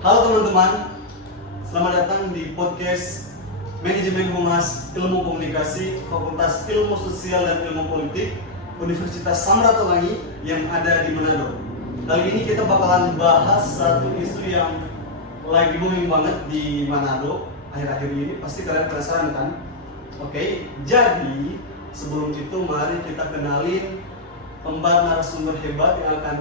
Halo teman-teman, selamat datang di podcast Manajemen Humas Ilmu Komunikasi Fakultas Ilmu Sosial dan Ilmu Politik Universitas Samratulangi yang ada di Manado. Kali ini kita bakalan bahas satu isu yang lagi booming banget di Manado akhir-akhir ini. Pasti kalian penasaran kan? Oke, jadi sebelum itu mari kita kenalin 4 narasumber hebat yang akan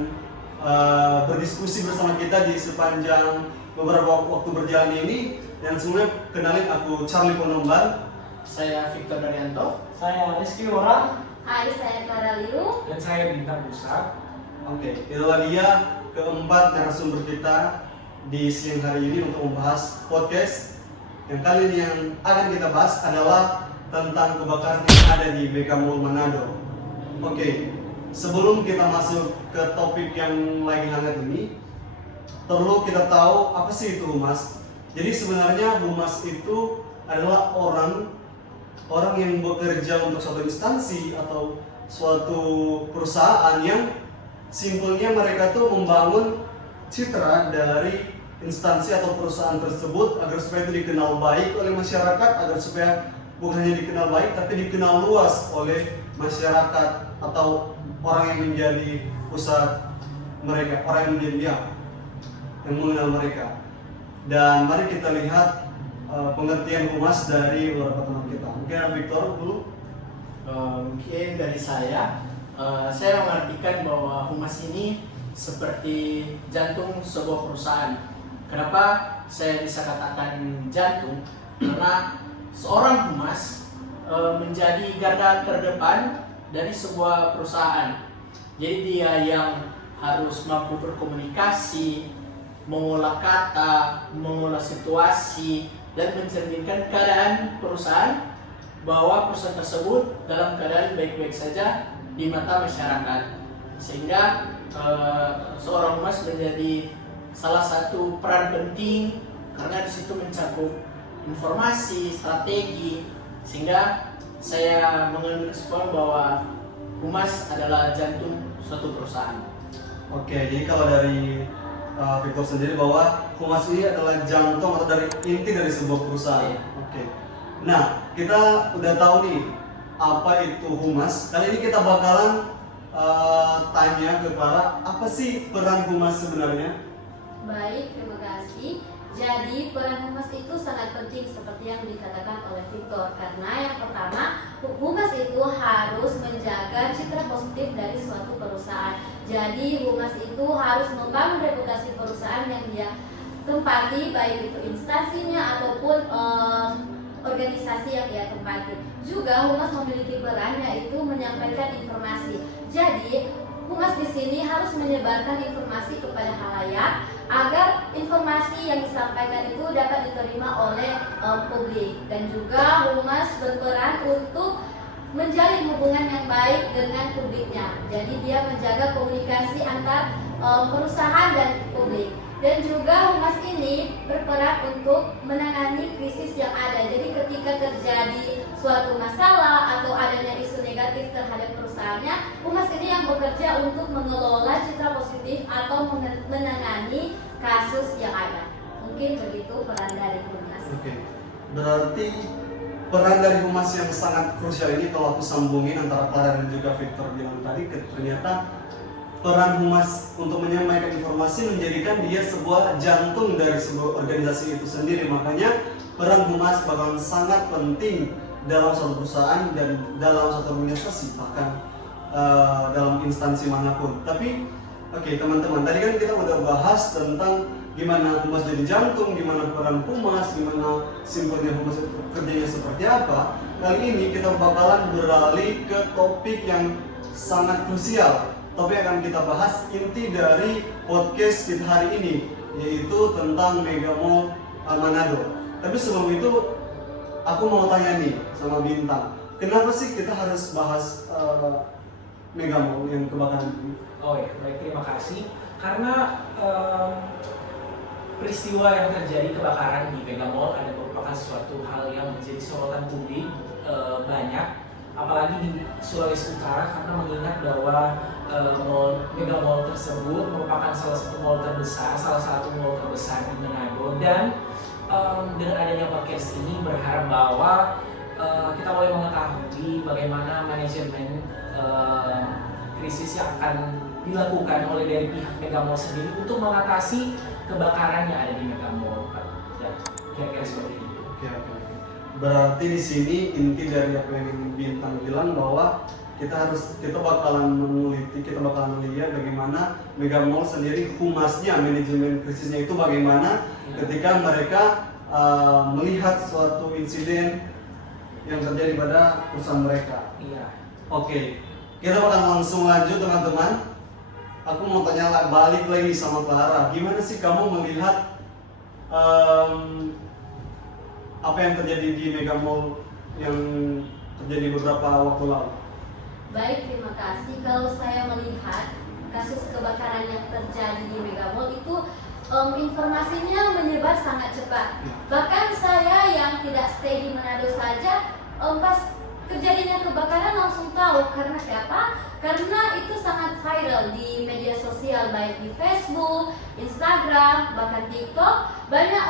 berdiskusi bersama kita di sepanjang beberapa waktu berjalan ini. Dan sebelumnya kenalin, aku Charlie Ponombar. Saya Victor Daryanto. Saya Rizky Orang. Hai, saya Clara Liu. Dan saya Bintang Pusat. Oke, itulah dia keempat narasumber kita di siang hari ini untuk membahas podcast. Yang kali ini yang akan kita bahas adalah tentang kebakaran yang ada di Mega Mall Manado. Oke, sebelum kita masuk ke topik yang lagi hangat ini, perlu kita tahu apa sih itu humas. Jadi sebenarnya humas itu adalah orang yang bekerja untuk suatu instansi atau suatu perusahaan yang simpelnya mereka tuh membangun citra dari instansi atau perusahaan tersebut agar supaya itu dikenal baik oleh masyarakat, agar supaya bukan hanya dikenal baik tapi dikenal luas oleh masyarakat atau orang yang menjadi pusat mereka, orang yang menjadi dia yang mengenal mereka. Dan mari kita lihat pengertian humas dari beberapa teman kita. Mungkin Victor dulu. Mungkin dari saya mengartikan bahwa humas ini seperti jantung sebuah perusahaan. Kenapa saya bisa katakan jantung? Karena seorang humas menjadi garda terdepan dari sebuah perusahaan. Jadi dia yang harus mampu berkomunikasi, mengolah kata, mengolah situasi, dan mencerminkan keadaan perusahaan bahwa perusahaan tersebut dalam keadaan baik-baik saja di mata masyarakat. Sehingga seorang humas menjadi salah satu peran penting karena di situ mencakup informasi, strategi, sehingga saya mengambil kesimpulan bahwa humas adalah jantung suatu perusahaan. Oke, jadi kalau dari Victor sendiri bahwa humas ini adalah jantung atau dari inti dari sebuah perusahaan. Oke. Nah, kita udah tahu nih apa itu humas. Kali ini kita bakalan tanya ke Clara, apa sih peran humas sebenarnya? Baik, terima kasih. Jadi peran humas itu sangat penting seperti yang dikatakan oleh Victor. Karena yang pertama, humas itu harus menjaga citra positif dari suatu perusahaan. Jadi humas itu harus membangun reputasi perusahaan yang dia tempati, baik itu instansinya ataupun organisasi yang dia tempati. Juga humas memiliki peran yaitu menyampaikan informasi. Jadi humas di sini harus menyebarkan informasi kepada halayak agar informasi yang disampaikan itu dapat diterima oleh publik. Dan juga humas berperan untuk menjalin hubungan yang baik dengan publiknya. Jadi dia menjaga komunikasi antar perusahaan dan publik. Dan juga humas ini berperan untuk menangani krisis yang ada. Jadi ketika terjadi suatu masalah atau adanya isu negatif terhadap perusahaannya, humas ini yang bekerja untuk mengelola citra positif atau menangani kasus yang ada. Mungkin begitu peran dari humas. Oke. Berarti peran dari humas yang sangat krusial ini, kalau aku sambungin antara Clara dan juga Victor bilang tadi, ternyata peran humas untuk menyampaikan informasi menjadikan dia sebuah jantung dari sebuah organisasi itu sendiri. Makanya peran humas bakalan sangat penting dalam suatu perusahaan dan dalam suatu organisasi, bahkan dalam instansi manapun. Tapi oke, teman-teman, tadi kan kita udah bahas tentang gimana humas jadi jantung, gimana peran humas, gimana simpelnya humas kerjanya seperti apa. Kali ini kita bakalan beralih ke topik yang sangat krusial. Topik yang akan kita bahas inti dari podcast kita hari ini, yaitu tentang Mega Mall Manado. Tapi sebelum itu, aku mau tanya nih sama Bintang, kenapa sih kita harus bahas Mega Mall yang kebakaran ini? Oh ya, baik, terima kasih. Karena peristiwa yang terjadi kebakaran di Mega Mall ada merupakan suatu hal yang menjadi sorotan publik banyak. apalagi di Sulawesi Utara, karena mengingat bahwa Mega Mall tersebut merupakan salah satu mall terbesar di Manado. Dan dengan adanya podcast ini berharap bahwa kita boleh mengetahui bagaimana manajemen krisis yang akan dilakukan oleh dari pihak Mega Mall sendiri untuk mengatasi kebakaran yang ada di Mega Mall. Ya, kira-kira seperti itu. Oke. Berarti di sini inti dari apa yang Bintang bilang bahwa kita bakalan meneliti, kita bakalan melihat bagaimana Mega Mall sendiri, humasnya, manajemen krisisnya itu bagaimana ketika mereka melihat suatu insiden yang terjadi pada perusahaan mereka. Iya. Oke, kita bakal langsung lanjut teman-teman. Aku mau tanya balik lagi sama Clara, gimana sih kamu melihat apa yang terjadi di Mega Mall yang terjadi beberapa waktu lalu? Baik, terima kasih. Kalau saya melihat kasus kebakaran yang terjadi di Mega Mall itu informasinya menyebar sangat cepat. Bahkan saya yang tidak stay di Manado saja, pas terjadinya kebakaran langsung tahu. Karena siapa? Karena itu sangat viral di media sosial, baik di Facebook, Instagram, bahkan TikTok. Banyak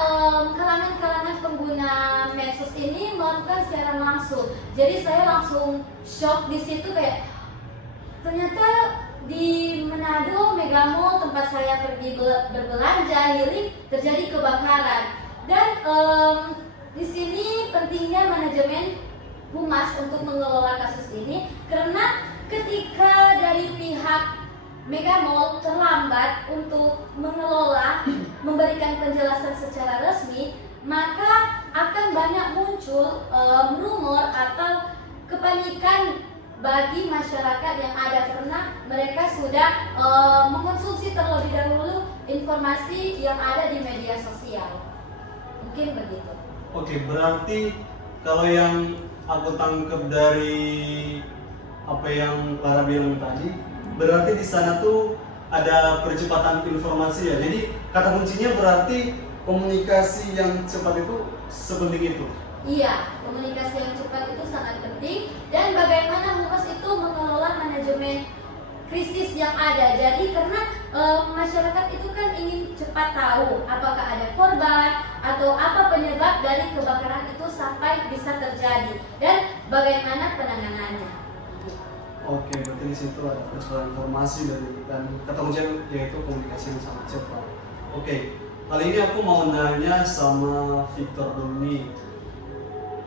kalangan-kalangan pengguna medsos ini melakukan siaran langsung. Jadi saya langsung shock di situ, kayak ternyata di Manado Mega Mall tempat saya pergi berbelanja healing terjadi kebakaran. Dan di sini pentingnya manajemen humas untuk mengelola kasus ini, karena ketika dari pihak Mega Mall terlambat untuk mengelola, memberikan penjelasan secara resmi, maka akan banyak muncul rumor atau kepanikan bagi masyarakat yang ada, karena mereka sudah mengkonsumsi terlebih dahulu informasi yang ada di media sosial. Mungkin begitu. Oke, berarti kalau yang aku tangkap dari apa yang Clara bilang tadi, berarti di sana tuh ada percepatan informasi ya. Jadi kata kuncinya berarti komunikasi yang cepat itu sepenting itu. Iya, komunikasi yang cepat itu sangat penting, dan bagaimana humas itu mengelola manajemen krisis yang ada. Jadi karena masyarakat itu kan ingin cepat tahu apakah ada korban atau apa penyebab dari kebakaran itu sampai bisa terjadi dan bagaimana penanganannya. Oke, berarti di situ ada persoalan informasi dan kata kuncinya yaitu komunikasi yang sangat cepat. Oke, kali ini aku mau nanya sama Victor dulu nih.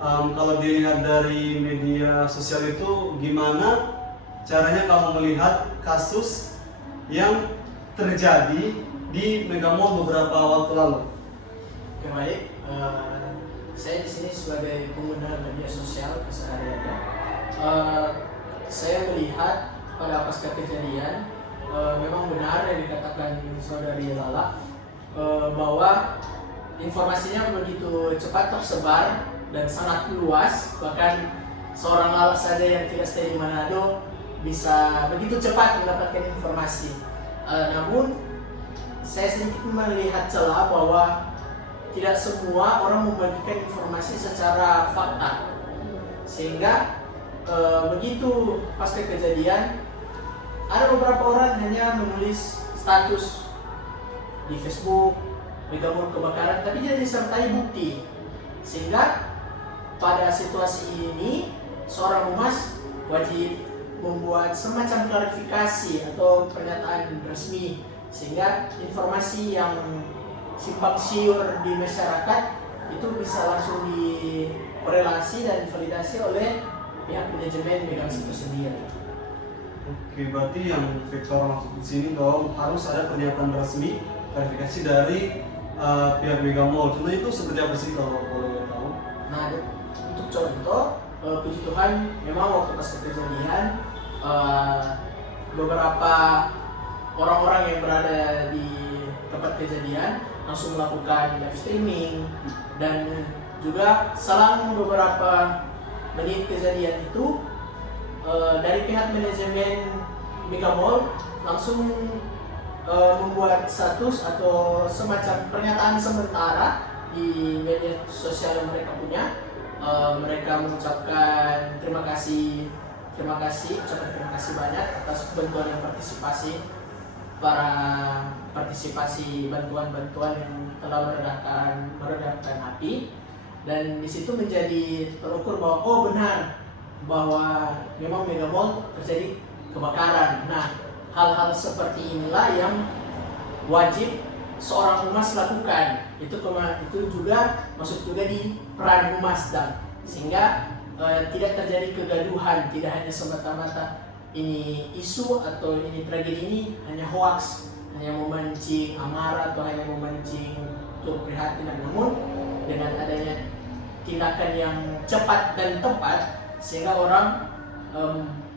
Kalau dilihat dari media sosial itu, gimana caranya kamu melihat kasus yang terjadi di Mega Mall beberapa waktu lalu? Oke, baik. Saya di sini sebagai pengguna media sosial kesehariannya. Saya melihat pada pasca kejadian memang benar yang dikatakan saudari Lala, bahwa informasinya begitu cepat tersebar dan sangat luas. Bahkan seorang Lala saja yang tidak stay di Manado bisa begitu cepat mendapatkan informasi. Namun saya sedikit melihat celah bahwa tidak semua orang membagikan informasi secara fakta, sehingga begitu pasca kejadian ada beberapa orang hanya menulis status di Facebook Mega Mall kebakaran, tapi tidak disertai bukti. Sehingga pada situasi ini seorang humas wajib membuat semacam klarifikasi atau pernyataan resmi, sehingga informasi yang simpang siur di masyarakat itu bisa langsung dikorelasi dan divalidasi oleh pihak manajemen Mega Mall itu sendiri. Oke, berarti yang Victor maksud di sini bahwa harus ada pernyataan resmi klarifikasi dari pihak Mega Mall. Contohnya itu seperti apa sih kalau boleh tahu? Nah, untuk contoh, puji Tuhan memang waktu pas kejadian beberapa orang-orang yang berada di tempat kejadian langsung melakukan live streaming, dan juga selang beberapa menit kejadian itu dari pihak manajemen Mega Mall langsung membuat status atau semacam pernyataan sementara di media sosial yang mereka punya, mereka mengucapkan terima kasih ucapan terima kasih banyak atas bantuan yang partisipasi bantuan-bantuan yang telah meredakan api. Dan di situ menjadi terukur bahwa oh benar bahwa memang Mega Mall terjadi kebakaran. Nah, hal-hal seperti inilah yang wajib seorang humas lakukan. Itu juga masuk juga di peran humas, dan sehingga tidak terjadi kegaduhan, tidak hanya semata-mata ini isu atau ini tragedi ini hanya hoax, hanya memancing amarah atau hanya memancing keprihatinan. Namun dengan adanya tindakan yang cepat dan tepat, sehingga orang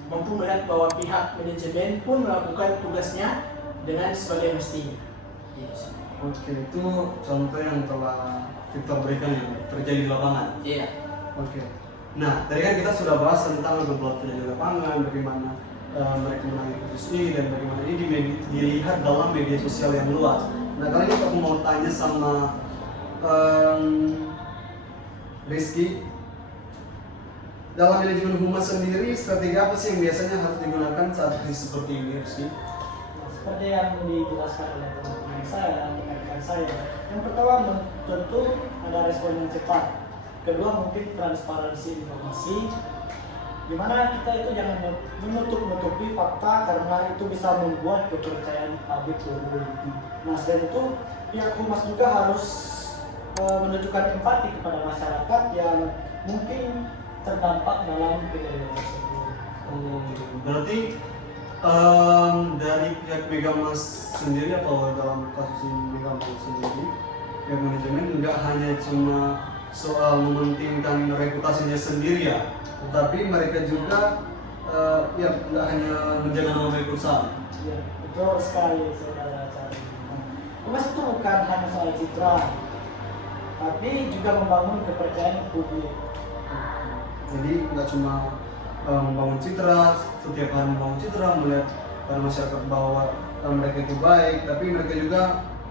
mampu melihat bahwa pihak manajemen pun melakukan tugasnya dengan sebagai mestinya. Yes. Oke, itu contoh yang telah kita berikan yang terjadi di lapangan. Iya. Oke. Nah, tadi kan kita sudah bahas tentang gempa terjadi di lapangan, bagaimana mereka menangani kasus ini dan bagaimana ini dilihat dalam media sosial yang luas. Nah, kali ini aku mau tanya sama Rizky, dalam manajemen humas sendiri strategi apa sih yang biasanya harus digunakan saat krisis seperti ini, Rizky? Seperti yang dijelaskan oleh teman-teman saya, rekan-rekan saya. Yang pertama tentu ada respon yang cepat. Kedua mungkin transparansi informasi, di mana kita itu jangan menutup-nutupi fakta karena itu bisa membuat kepercayaan publik lebih. Nah, selain itu pihak humas juga harus menunjukkan empati kepada masyarakat yang mungkin terdampak dalam kejadian tersebut. Berarti dari pihak Megamas sendiri atau dalam kasus ini Megamas sendiri, pihak manajemen nggak hanya cuma soal mementingkan reputasinya sendiri ya, tetapi mereka juga ya nggak hanya menjaga nama baik perusahaan. Ya, betul sekali saudara Cari. Humas itu bukan hanya soal citra, tapi juga membangun kepercayaan publik. Jadi nggak cuma membangun citra, setiap hari membangun citra, melihat pada masyarakat bahwa mereka itu baik, tapi mereka juga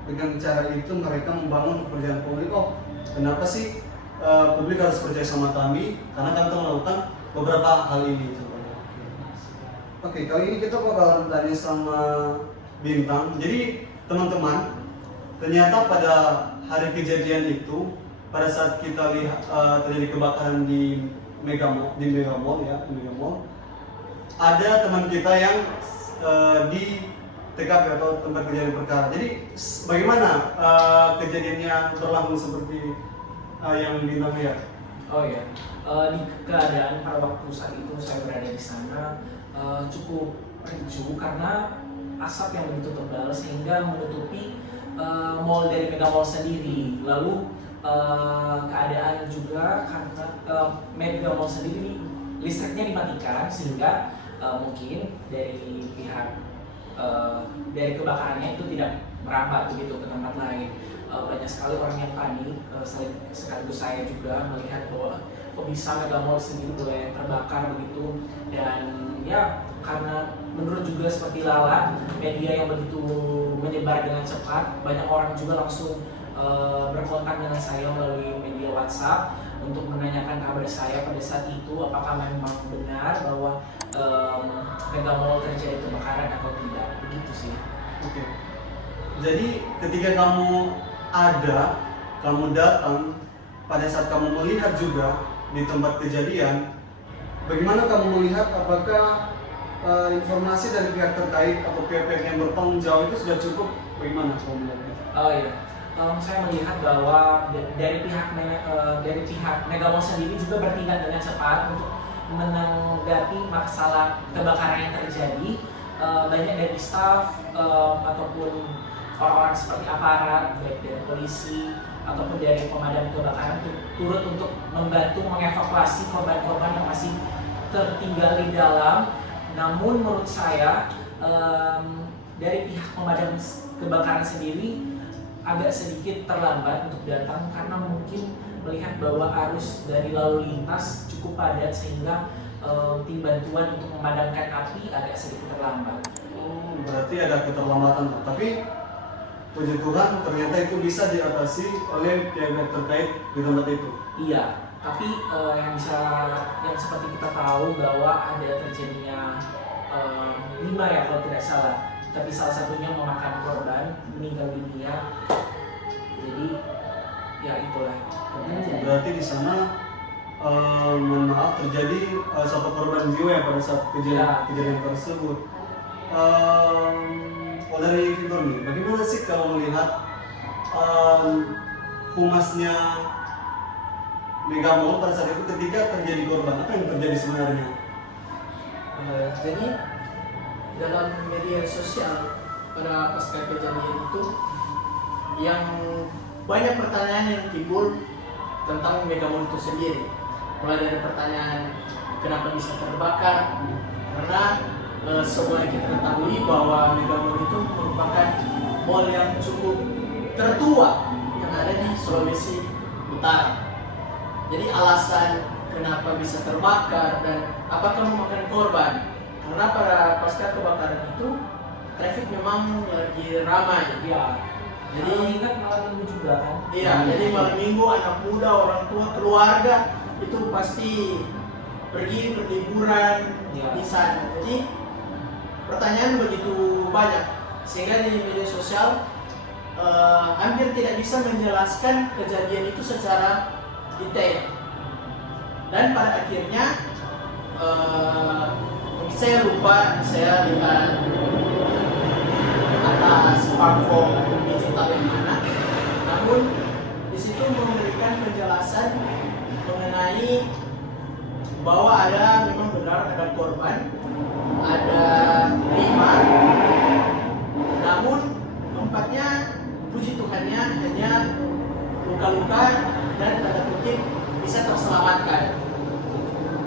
dengan cara itu mereka membangun kepercayaan publik. Oh, kenapa sih publik harus percaya sama kami? Karena kami telah melakukan beberapa hal ini. Oke, kali ini kita bakalan tanya sama Bintang. Jadi teman-teman, ternyata pada hari kejadian itu, pada saat kita lihat terjadi kebakaran di Mega Mall, ada teman kita yang di TKP atau tempat kejadian perkara. Jadi bagaimana kejadiannya berlangsung seperti yang Bintang lihat? Oh iya, di keadaan pada waktu saat itu saya berada di sana cukup ricuh karena asap yang begitu tebal sehingga menutupi mall dari Mega Mall sendiri. Lalu keadaan juga karena Mega Mall sendiri listriknya dimatikan sehingga mungkin dari pihak dari kebakarannya itu tidak merambat begitu ke tempat lain. Banyak sekali orang yang panik, sekaligus saya juga melihat bahwa kok bisa Mega Mall sendiri boleh terbakar begitu. Dan ya karena menurut juga seperti Lala, media yang begitu menyebar dengan cepat, banyak orang juga langsung berkontak dengan saya melalui media WhatsApp untuk menanyakan kabar saya pada saat itu, apakah memang benar bahwa Mega Mall terjadi kebakaran atau tidak, begitu sih. Oke. Jadi ketika kamu datang, pada saat kamu melihat juga di tempat kejadian, bagaimana kamu melihat apakah informasi dari pihak terkait atau pihak-pihak yang bertanggung jawab itu sudah cukup? Bagaimana kamu melihatnya? Oh iya, saya melihat bahwa dari pihak Mega Mall sendiri juga bertindak dengan cepat untuk menanggapi masalah kebakaran yang terjadi. Banyak dari staf ataupun orang-orang seperti aparat, baik dari polisi ataupun dari pemadam kebakaran turut untuk membantu mengevakuasi korban-korban yang masih tertinggal di dalam. Namun menurut saya dari pihak pemadam kebakaran sendiri agak sedikit terlambat untuk datang karena mungkin melihat bahwa arus dari lalu lintas cukup padat sehingga tim bantuan untuk memadamkan api agak sedikit terlambat. Oh, berarti ada keterlambatan, tapi puji Tuhan ternyata itu bisa diatasi oleh pihak terkait di tempat itu. Iya, Tapi yang seperti kita tahu bahwa ada terjadinya 5 ya kalau tidak salah, tapi salah satunya memakan korban meninggal dunia. Jadi ya itulah. Berarti di sana mohon maaf terjadi satu korban jiwa ya pada saat kejadian tersebut. Kalau dari Victor nih, bagaimana sih kalau melihat humasnya Mega Mall pada saat itu ketika terjadi korban? Apa yang terjadi sebenarnya? Jadi dalam media sosial pada pasca kejadian itu yang banyak pertanyaan yang timbul tentang Mega Mall itu sendiri. Mulai dari pertanyaan kenapa bisa terbakar, karena semua yang kita ketahui bahwa Mega Mall itu merupakan mall yang cukup tertua yang ada di Sulawesi Utara. Jadi alasan kenapa bisa terbakar dan apakah memakan korban, karena pada pasca kebakaran itu traffic memang lagi ramai. Ya. Jadi ingat malam minggu juga kan? iya, jadi malam minggu anak muda, orang tua, keluarga itu pasti pergi berliburan di sana. Jadi pertanyaan begitu banyak sehingga di media sosial hampir tidak bisa menjelaskan kejadian itu secara detail. Dan pada akhirnya saya lupa, saya lihat atas platform digital yang mana, namun di situ memberikan penjelasan mengenai bahwa memang benar ada korban, ada 5, namun 4-nya puji Tuhannya hanya luka-luka dan tanda kutip bisa terselamatkan.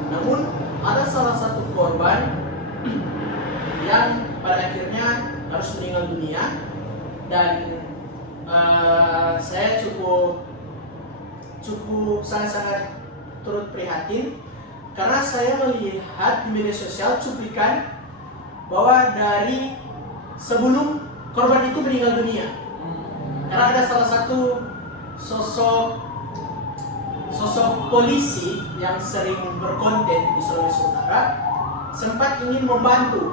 Namun ada salah satu korban yang pada akhirnya harus meninggal dunia, dan saya cukup sangat-sangat turut prihatin karena saya melihat di media sosial cuplikan bahwa dari sebelum korban itu meninggal dunia, karena ada salah satu sosok polisi yang sering berkonten di Sulawesi Utara sempat ingin membantu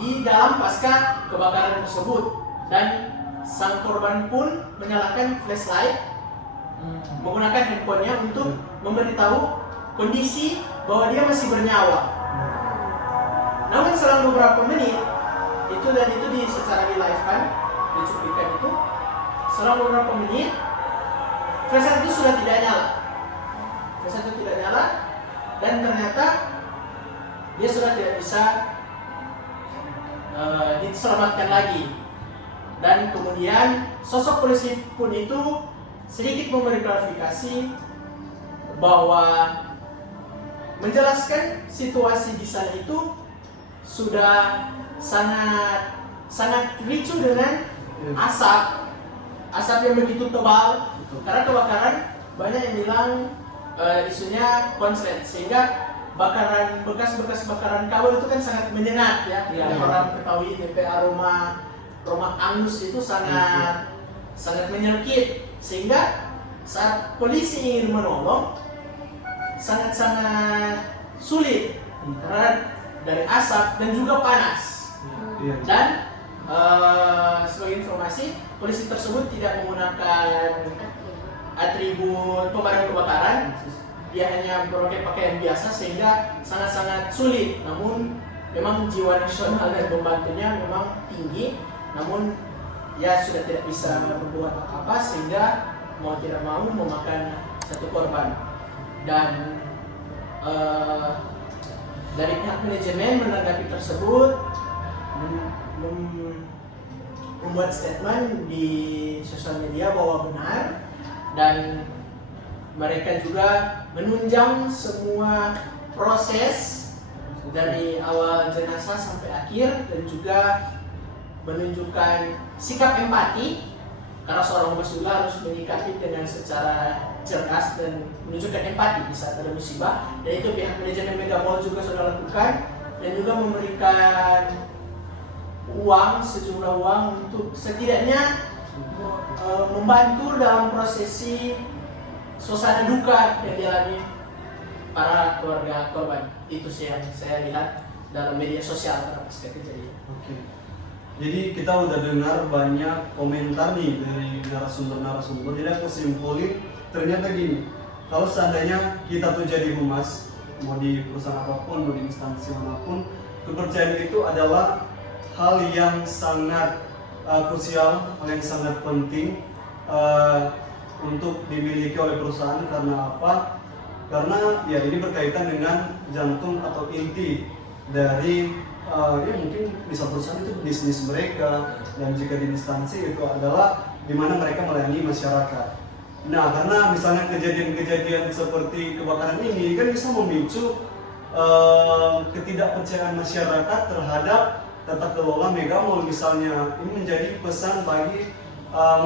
di dalam pasca kebakaran tersebut, dan sang korban pun menyalakan flashlight menggunakan handphonenya untuk memberitahu kondisi bahwa dia masih bernyawa. Namun selang beberapa menit itu secara di live kan, dicuplikan itu, selang beberapa menit flashlight itu sudah tidak nyala, dan ternyata dia sudah tidak bisa diselamatkan lagi. Dan kemudian sosok polisi pun itu sedikit memberi klarifikasi bahwa menjelaskan situasi di sana itu sudah sangat ricu dengan asap yang begitu tebal, karena kebakaran banyak yang bilang isunya konslet, sehingga bekas bakaran kabel itu kan sangat menyengat ya. Orang ketahui DPA rumah angus itu sangat menyelkit, sehingga saat polisi ingin menolong sangat sulit karena dari asap dan juga panas. Dan sebagai informasi, polisi tersebut tidak menggunakan atribut pemadam kebakaran. Dia hanya memakai pakaian biasa sehingga sangat sulit. Namun memang jiwa nasional dan membantunya memang tinggi. Namun ya sudah tidak bisa berbuat apa-apa, sehingga mau tidak mau memakan satu korban. Dan dari pihak manajemen menanggapi tersebut membuat statement di sosial media bahwa benar, dan mereka juga menunjang semua proses dari awal jenazah sampai akhir, dan juga menunjukkan sikap empati, karena seorang humas juga harus menyikapi dengan secara cerdas dan menunjukkan empati di saat ada musibah. Dan itu pihak manajemen Mega Mall juga sudah lakukan, dan juga memberikan sejumlah uang untuk setidaknya membantu dalam prosesi suasana duka yang dialami para keluarga korban. Itu sih yang saya lihat dalam media sosial pasca kejadian. Oke. Jadi kita udah dengar banyak komentar nih dari narasumber-narasumber. Jadi aku simpulin ternyata gini, kalau seandainya kita tuh jadi humas, mau di perusahaan apapun, mau di instansi manapun, kepercayaan itu adalah hal yang sangat krusial, hal yang sangat penting untuk dimiliki oleh perusahaan. Karena apa? Karena ya ini berkaitan dengan jantung atau inti dari ya mungkin bisa perusahaan itu bisnis mereka, dan jika di instansi itu adalah di mana mereka melayani masyarakat. Nah, karena misalnya kejadian-kejadian seperti kebakaran ini kan bisa memicu ketidakpercayaan masyarakat terhadap tata kelola Mega Mall misalnya. Ini menjadi pesan bagi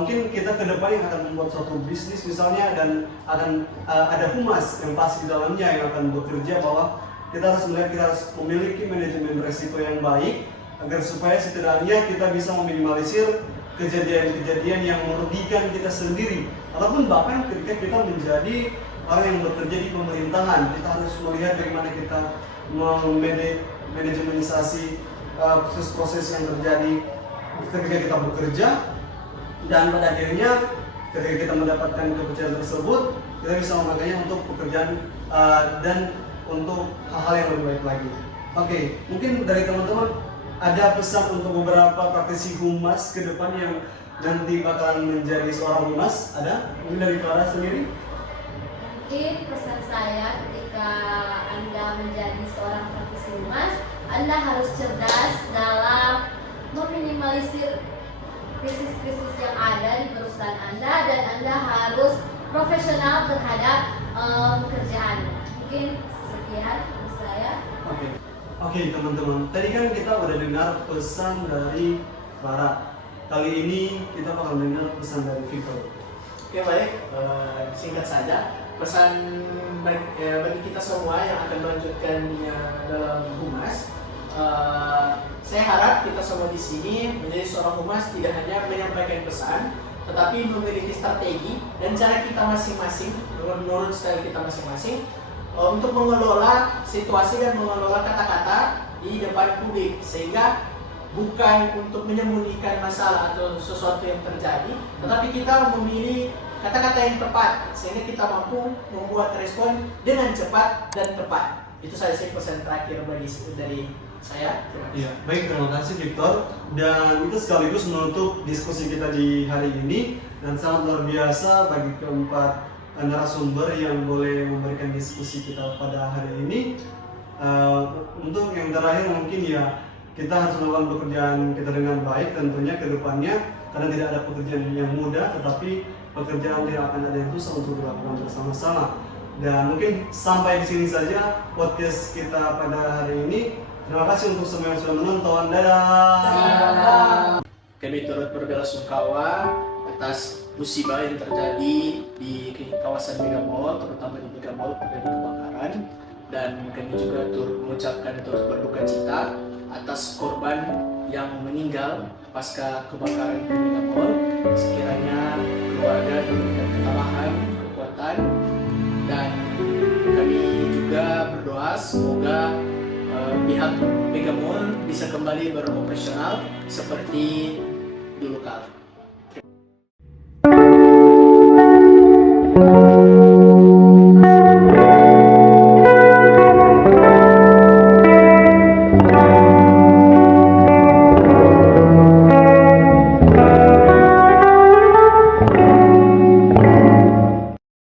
mungkin kita ke depan yang akan membuat suatu bisnis misalnya, dan akan ada humas yang pasti di dalamnya yang akan bekerja, bahwa kita harus melihat, kita harus memiliki manajemen resiko yang baik agar supaya setidaknya kita bisa meminimalisir kejadian-kejadian yang merugikan kita sendiri, ataupun bahkan ketika kita menjadi orang yang bekerja di pemerintahan. Kita harus melihat bagaimana kita memanajemenisasi proses-proses yang terjadi ketika kita bekerja, dan pada akhirnya ketika kita mendapatkan kepercayaan tersebut, kita bisa memakainya untuk pekerjaan dan untuk hal-hal yang lebih baik lagi. Oke, mungkin dari teman-teman ada pesan untuk beberapa praktisi humas ke depan yang nanti bakalan menjadi seorang humas? Ada? Mungkin dari Clara sendiri? Mungkin pesan saya ketika Anda menjadi seorang praktisi humas, Anda harus cerdas dalam meminimalisir krisis-krisis yang ada di perusahaan Anda, dan Anda harus profesional terhadap pekerjaan. Mungkin sekian dari saya. Oke, teman-teman. Tadi kan kita udah dengar pesan dari Clara. Kali ini kita bakal dengar pesan dari Victor. Oke, baik. Singkat saja, pesan bagi kita semua yang akan melanjutkan dunia dalam humas. Saya harap kita semua di sini menjadi seorang humas tidak hanya menyampaikan pesan, tetapi memiliki strategi dan cara kita masing-masing, menurut style kita masing-masing, untuk mengelola situasi dan mengelola kata-kata di depan publik, sehingga bukan untuk menyembunyikan masalah atau sesuatu yang terjadi, tetapi kita memilih kata-kata yang tepat sehingga kita mampu membuat respon dengan cepat dan tepat. Itu saja sih pesan terakhir dari saya. Iya, baik, terima kasih Victor. Dan itu sekaligus menutup diskusi kita di hari ini, dan sangat luar biasa bagi keempat narasumber yang boleh memberikan diskusi kita pada hari ini. Untuk yang terakhir mungkin ya, kita harus melakukan pekerjaan kita dengan baik tentunya ke depannya, karena tidak ada pekerjaan yang mudah, tetapi pekerjaan tidak akan ada yang susah untuk dilakukan bersama-sama. Dan mungkin sampai di sini saja podcast kita pada hari ini. Terima kasih untuk semua yang sudah menonton. Dadah. Kami turut berbelasungkawa atas musibah yang terjadi di kawasan Mega Mall, terutama di Mega Mall terjadi kebakaran, dan kami juga mengucapkan turut berduka cita atas korban yang meninggal pasca kebakaran di Mega Mall. Sekiranya keluarga diberikan ketabahan, kekuatan, dan kami juga berdoa semoga pihak Mega Mall bisa kembali beroperasional seperti dulu kala.